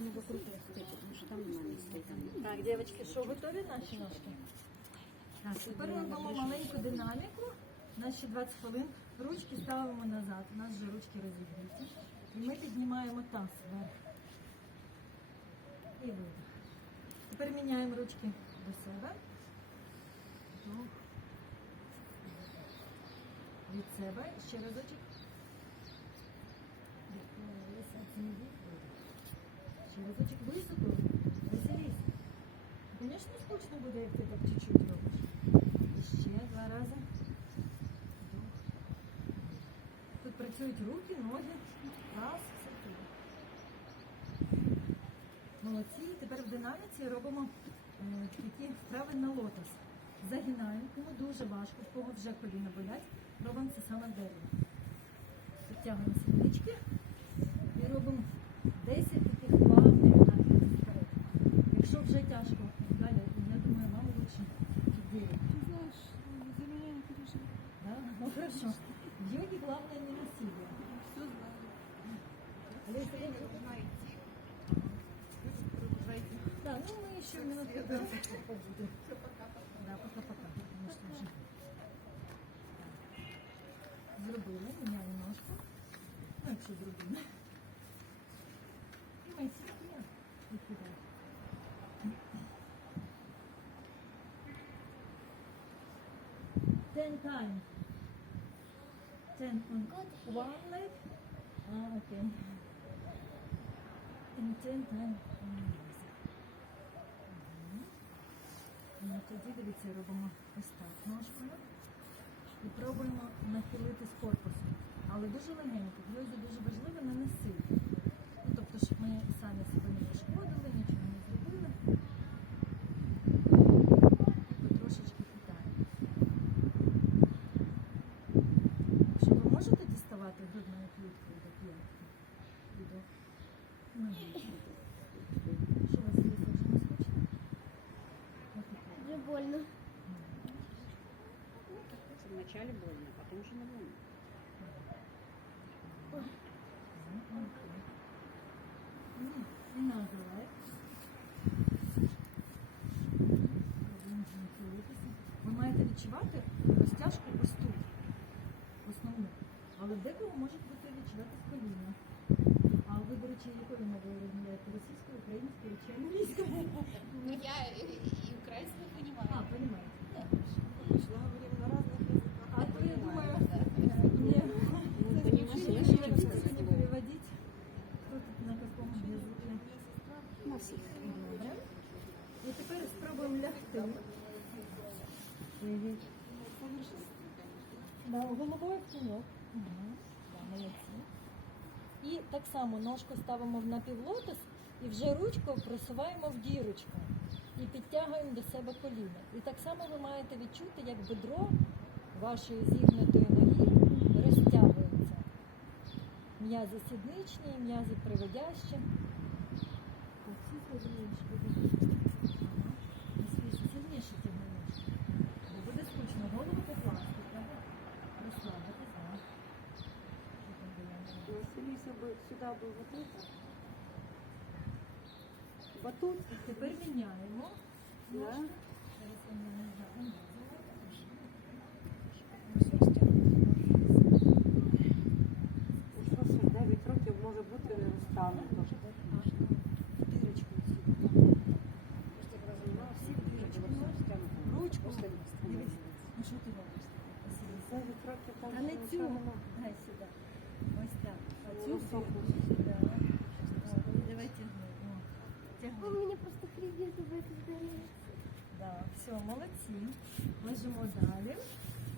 вокруг лягти, тому що там місця. Там. Так, дівчатки, що готові наші ножки? Так, тепер робимо маленьку динаміку. Наші 20 хвилин. Ручки ставимо назад. У нас вже ручки розігріті. І ми піднімаємо таз вверх. І видих. Тепер міняємо ручки до себе. Вдох. Від себе. Ще разочок. Видих. Ще разочок високо. Веселись. Звісно, скучно буде, як ти так чуть-чуть робиш. І ще два рази. Тут працюють руки, ноги. Раз, все тут. Молодці. Тепер в динаміці робимо е, такі вправи на лотос. Загинаємо, кому дуже важко, в кого вже коліна болять, робимо це саме дерево. Підтягуємо сіднички і робимо 10 Зробили, міняємо ножку. Ну, якщо зробили. І ми сіли, відкидаємо. Ten times. Ten on one leg. Ah, okay. And ten times Ну, тоді дивіться, робимо ось так ножкою і пробуємо нахилити з корпусом. Але дуже легенько. В дуже важливо не насильно. Ну, тобто, щоб ми самі себе не пошкодили, нічого не зробили. І потрошечки хитаємо. Якщо ви можете діставати грудною кліткою до п'ятки? І до ноги. Що у вас є вже не скучно? Ось так. Вже больно. Це вначале больно, а потім вже не больно. Ви маєте відчувати розтяжку ось тут, основну. Але декого можуть бути відчувати коліна. А ви, до речі, якою тіньок. І так само ножку ставимо в напівлотос і вже ручку просуваємо в дірочку. І підтягуємо до себе коліна. І так само ви маєте відчути, як бедро вашої зігнутої ноги розтягується. М'язи сідничні, м'язи приводящі. Оці Батут. Тепер міняємо. Да. Зараз я не знаю. Уж раз 9 років може бути не стане. Дірочку Ручку. Дивись. Ну що ти робиш? Василь? 9 років там А не ще цю. нема. Дай сюди. Ось так. А Ну, цю сохнуть. Да. О, Давай тягни. О, У Тягни. меня просто кредит зубы сгорели. Да, все, молодці. Лежимо далі.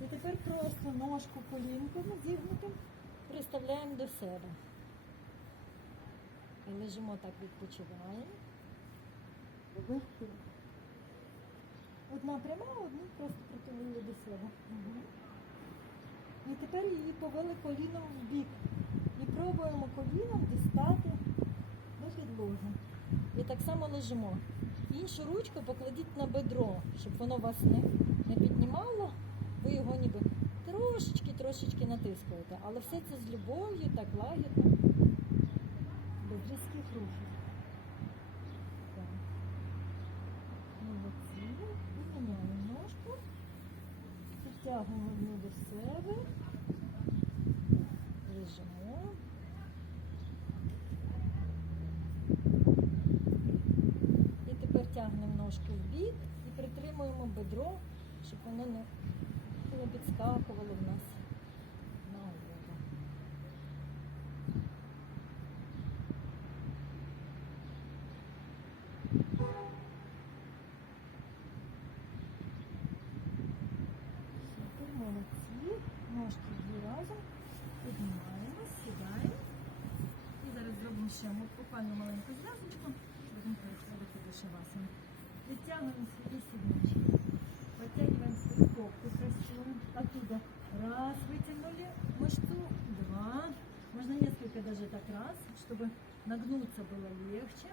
І тепер просто ножку колінком зігнутим приставляємо до себе. І лежимо так, відпочиваємо. Одна пряма, одну просто притулили до себе. І тепер її повели коліном в бік. І пробуємо коліном дістати до підлоги. І так само лежимо. Іншу ручку покладіть на бедро, щоб воно вас не, не піднімало, ви його ніби трошечки-трошечки натискаєте, але все це з любов'ю, так лагідно, без різких рухів. Молодці. Ну, Виміняємо ножку, підтягуємо одну до себе, біжимо. І тепер Тягнемо ножки в бік і притримуємо бедро щоб воно не, не підскакувало в нас на. Супер, молодці. Ножки дві разом. Піднімаємо, сідаємо. І зараз зробимо ще буквально маленьку зв'язочку. Будемо переходити до шавасани. Відтягуємо свої сіднички. Подтягиваем свою попку красиво. Оттуда. Раз, вытянули мышцу. Два. Можно несколько даже так раз, чтобы нагнуться было легче.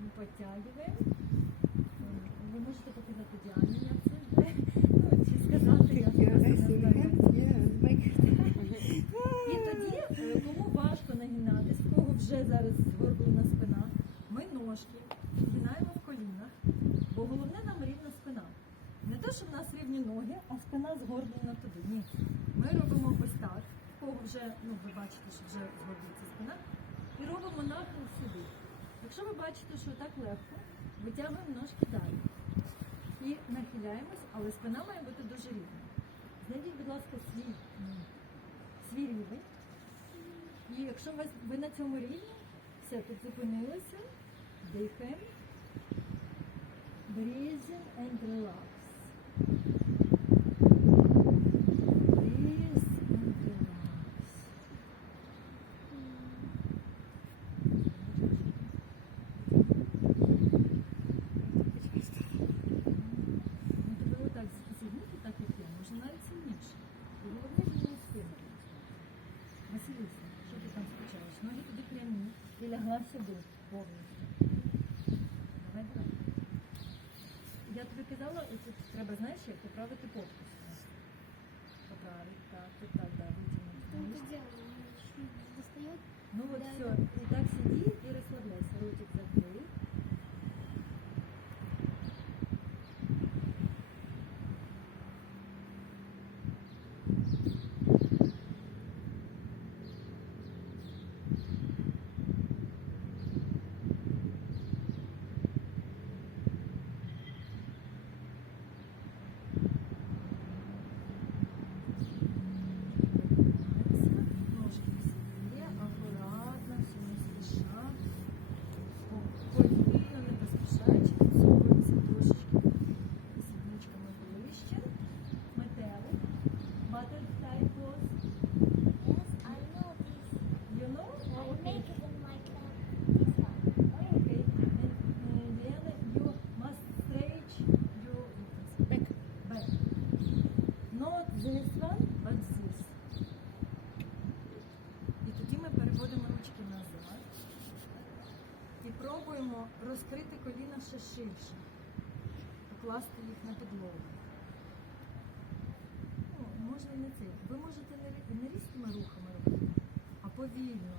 Мы подтягиваем. М, Ви можете показати Діані, як Не те, що в нас рівні ноги, а спина згорблена туди. Ні. Ми робимо ось так, в кого вже, ну ви бачите, що вже згорблюється спина, і робимо нахил сюди. Якщо ви бачите, що так легко, витягуємо ножки далі. І нахиляємось, але спина має бути дуже рівна. Знайдіть, будь ласка, свій свій рівень. І якщо у ви на цьому рівні, все, тут зупинилися, дихаємо. Breathing and relax. Василиса, що ти там скучаєш? Ноги туди прямі і лягла сюди повністю. Давай, давай. Я тобі казала, і тут треба, знаєш, як Поправить, так, тут так, да, достает? Ну вот все, ширше, покласти їх на підлогу. Ну, можна не це. Ви можете не різкими рухами робити, а повільно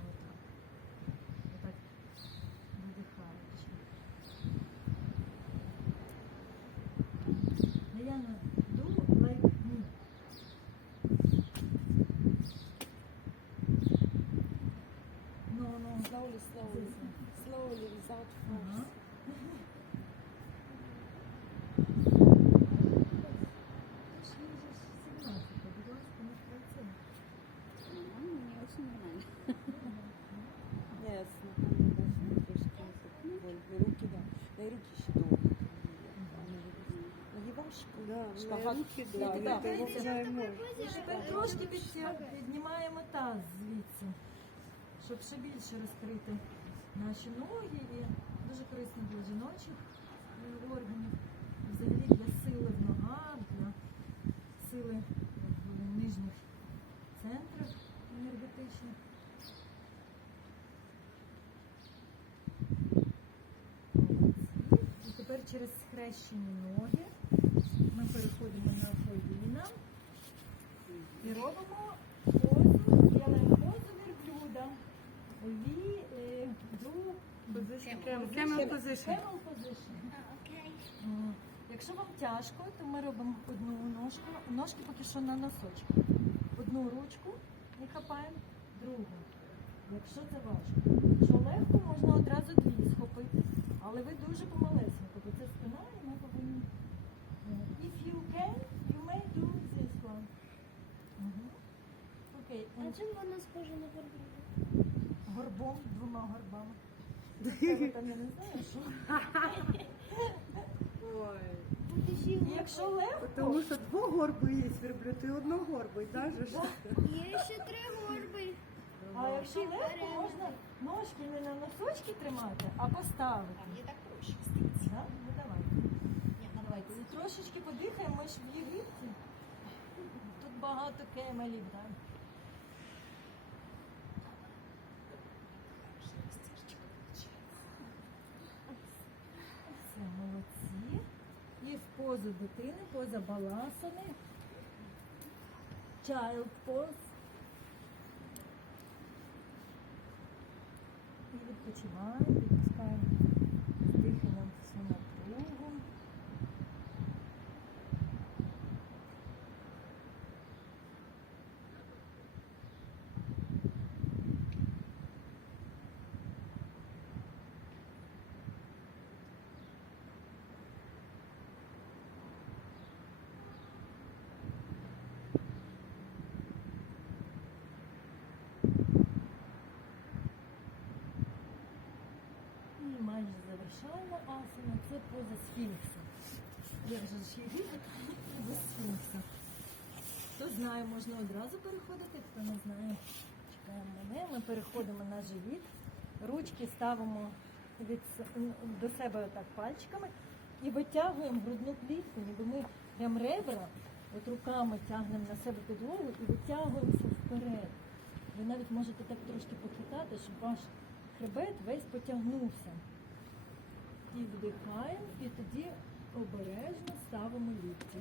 Да, Шпагат. руки, да, тепер трошки піднімаємо таз звідси, щоб ще більше розкрити наші ноги і дуже корисно для жіночих органів, взагалі для сили в ногах, для сили в нижніх центрах енергетичних. І тепер через схрещені ноги ми переходимо на коліна. І робимо позу, делаем позу верблюда. We uh, do Position. Camel. Camel position. camel position. М, Якщо вам тяжко, то ми робимо одну ножку, ножки поки що на носочки. Одну ручку і хапаємо другу. Якщо це важко. Якщо легко, можна одразу дві схопити. Але ви дуже помалесенько, бо це спина і ми повинні. е, If you can, you may do this one. Мгм. Окей, А and чим схожа на верблюда? горбом, двома горбами. Там я не знаю, що. Ой. Буде ще й І якщо легко, Тому що двогорбий є верблюд і одногорбий, так же ж? Є ще три горби. а якщо легко, можна ножки не на носочки тримати, а поставити. Мені так проще. Да? Ну давайте. Ні, ну давайте. Трошечки подихаємо, ми ж в Єгипті. Тут багато кемелів, так? Все, молодці. І в позу дитини, поза балансами, Child pose. І відпочиваємо, відпускаємо з диханням всю напругу. Це поза сфінкса. Як же ж без сфінкса? Хто знає, можна одразу переходити, хто не знає, чекаємо мене. Ми переходимо на живіт. Ручки ставимо від, до себе отак пальчиками і витягуємо грудну клітку, ніби ми прям ребра, от руками тягнемо на себе підлогу і витягуємося вперед. Ви навіть можете так трошки похитати, щоб ваш хребет весь потягнувся. І вдихаємо, і тоді обережно ставимо лікті.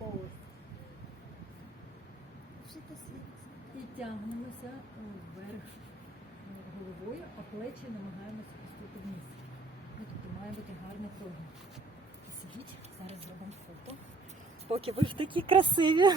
Pose. Що? І тягнемося вверх головою, а плечі намагаємося пустити вниз. Ну, тобто має бути гарний прогін. Сидіть, зараз зробимо фото. Поки ви ж такі красиві.